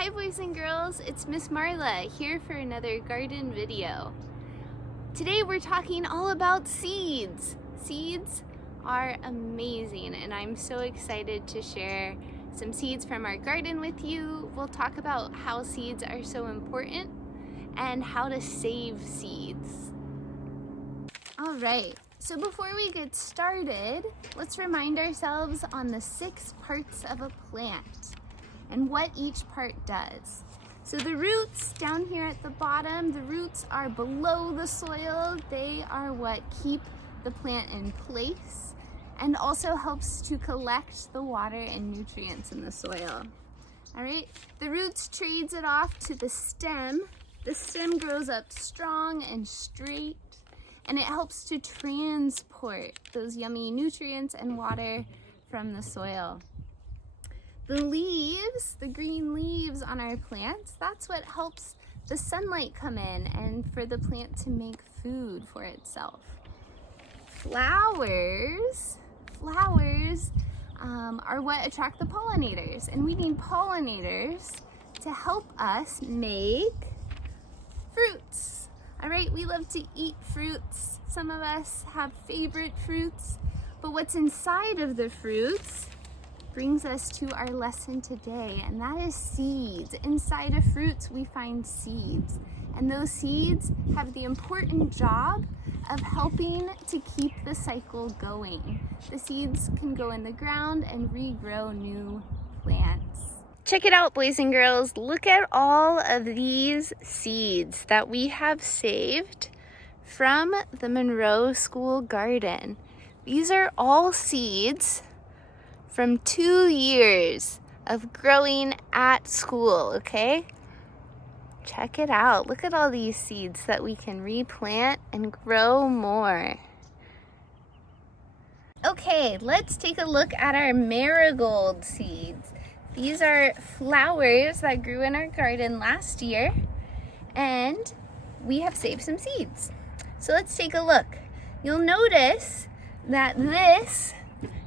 Hi boys and girls, it's Miss Marla here for another garden video. Today we're talking all about seeds. Seeds are amazing and I'm so excited to share some seeds from our garden with you. We'll talk about how seeds are so important and how to save seeds. All right, so before we get started, let's remind ourselves on the 6 parts of a plant and what each part does. So the roots down here at the bottom, the roots are below the soil. They are what keep the plant in place and also helps to collect the water and nutrients in the soil. All right, the roots trades it off to the stem. The stem grows up strong and straight, and it helps to transport those yummy nutrients and water from the soil. The leaves, the green leaves on our plants, that's what helps the sunlight come in and for the plant to make food for itself. Flowers are what attract the pollinators, and we need pollinators to help us make fruits. All right, we love to eat fruits. Some of us have favorite fruits, but what's inside of the fruits brings us to our lesson today, and that is seeds. Inside of fruits, we find seeds, and those seeds have the important job of helping to keep the cycle going. The seeds can go in the ground and regrow new plants. Check it out, boys and girls. Look at all of these seeds that we have saved from the Monroe School Garden. These are all seeds from 2 years of growing at school, okay? Check it out. Look at all these seeds that we can replant and grow more. Okay, let's take a look at our marigold seeds. These are flowers that grew in our garden last year, and we have saved some seeds. So let's take a look. You'll notice that this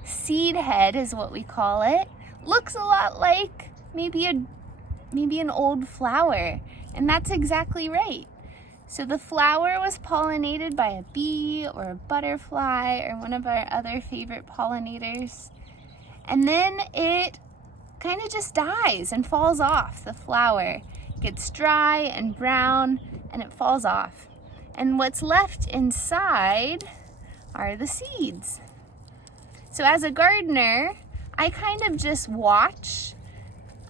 seed head is what we call it. Looks a lot like maybe an old flower, and that's exactly right. So the flower was pollinated by a bee or a butterfly or one of our other favorite pollinators, and then it kind of just dies and falls off. The flower gets dry and brown and it falls off, and what's left inside are the seeds. So as a gardener, I kind of just watch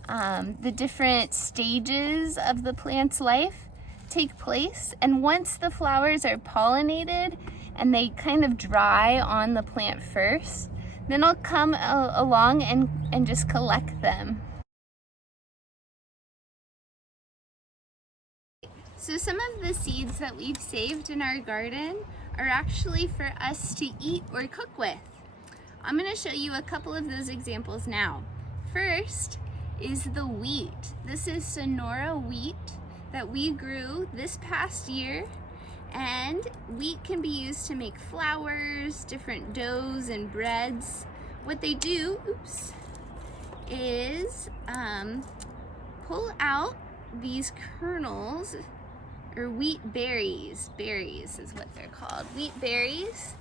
the different stages of the plant's life take place. And once the flowers are pollinated and they kind of dry on the plant first, then I'll come along and just collect them. So some of the seeds that we've saved in our garden are actually for us to eat or cook with. I'm going to show you a couple of those examples now. First is the wheat. This is Sonora wheat that we grew this past year, and wheat can be used to make flours, different doughs, and breads. What they do, is pull out these kernels, or wheat berries. Berries is what they're called, wheat berries.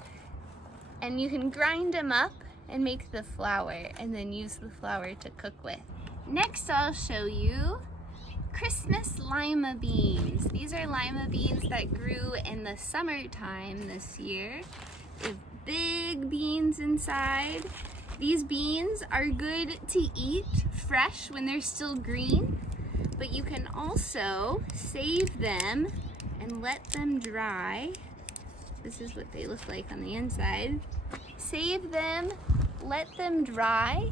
And you can grind them up and make the flour and then use the flour to cook with. Next, I'll show you Christmas lima beans. These are lima beans that grew in the summertime this year. They have big beans inside. These beans are good to eat fresh when they're still green, but you can also save them and let them dry. This is what they look like on the inside. Save them, let them dry,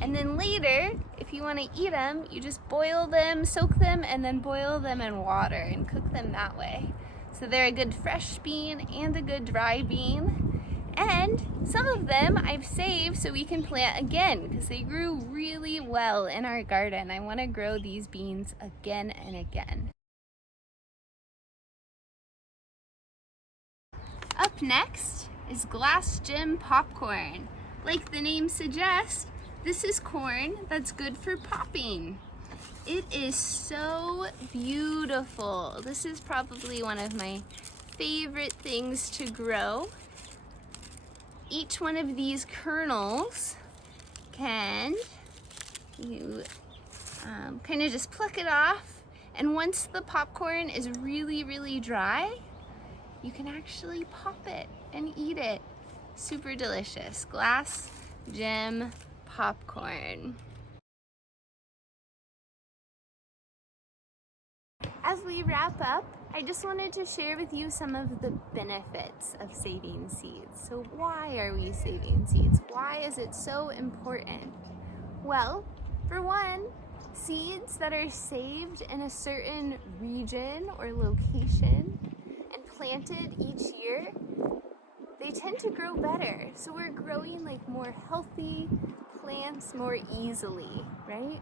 and then later, if you want to eat them, you just boil them, soak them, and then boil them in water and cook them that way. So they're a good fresh bean and a good dry bean. And some of them I've saved so we can plant again because they grew really well in our garden. I want to grow these beans again and again. Up next is glass gem popcorn. Like the name suggests, this is corn that's good for popping. It is so beautiful. This is probably one of my favorite things to grow. Each one of these kernels you kind of just pluck it off, and once the popcorn is really, really dry, you can actually pop it and eat it. Super delicious. Glass gem popcorn. As we wrap up, I just wanted to share with you some of the benefits of saving seeds. So why are we saving seeds? Why is it so important? Well, for one, seeds that are saved in a certain region or location and planted each year, they tend to grow better. So we're growing like more healthy plants more easily, right?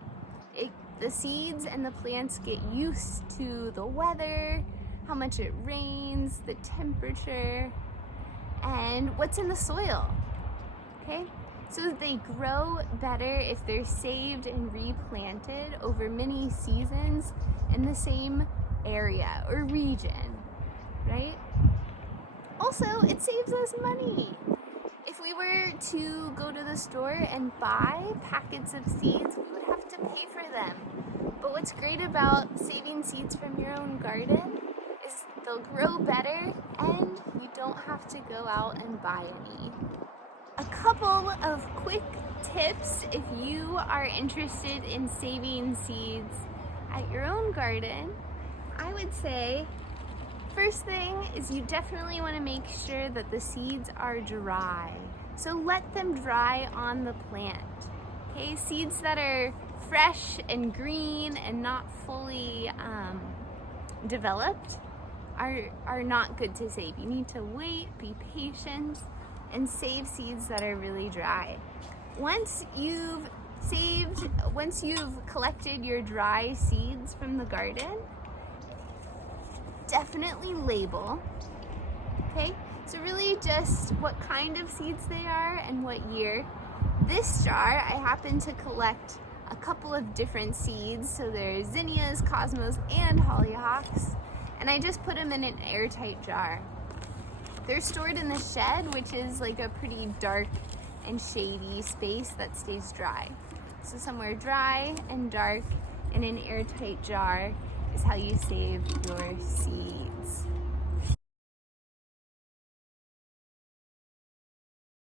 The seeds and the plants get used to the weather, how much it rains, the temperature, and what's in the soil, okay? So they grow better if they're saved and replanted over many seasons in the same area or region, right? Also, it saves us money. If we were to go to the store and buy packets of seeds, we would have to pay for them. But what's great about saving seeds from your own garden is they'll grow better and you don't have to go out and buy any. A couple of quick tips if you are interested in saving seeds at your own garden. I would say, first thing is you definitely want to make sure that the seeds are dry. So let them dry on the plant. Okay, seeds that are fresh and green and not fully developed are not good to save. You need to wait, be patient, and save seeds that are really dry. Once you've collected your dry seeds from the garden, definitely label, okay? So really just what kind of seeds they are and what year. This jar, I happen to collect a couple of different seeds. So there's zinnias, cosmos, and hollyhocks. And I just put them in an airtight jar. They're stored in the shed, which is like a pretty dark and shady space that stays dry. So somewhere dry and dark in an airtight jar is how you save your seeds.